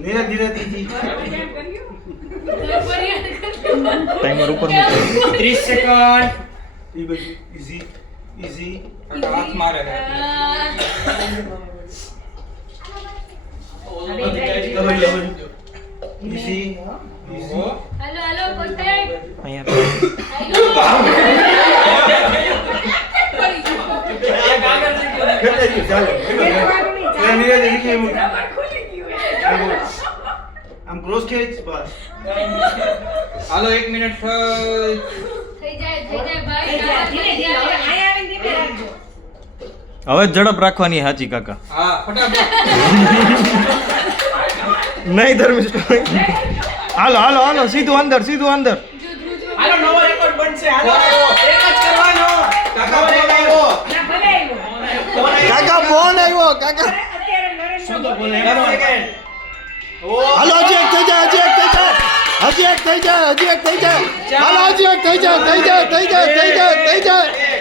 धीरे धीरे दीजिए टाइमर ऊपर 30 सेकंड इजी इजी हाथ मारे easy easy hello hello Kotak આમ ક્રોસ ખેંચ બસ હાલો 1 મિનિટ થઈ જાય ભાઈ ધીરે ધીરે હવે આયા આવીને ધીમે રાખજો હવે ઝડપ રાખવાની સાચી કાકા હા ફટાફટ નહીં ધર્મિષ્ઠ હાલો હાલો હાલો સીધું અંદર હાલો નવો રેકોર્ડ બનશે હાલો એક જ કરવાનો કાકા બોલાવો ના ભલે આવ્યો ફોન આવ્યો કાકા અત્યારે નરેન્દ્ર સેકન્ડ હાલો હજી એક થઈ જાય હાલો હજી એક થઈ જાય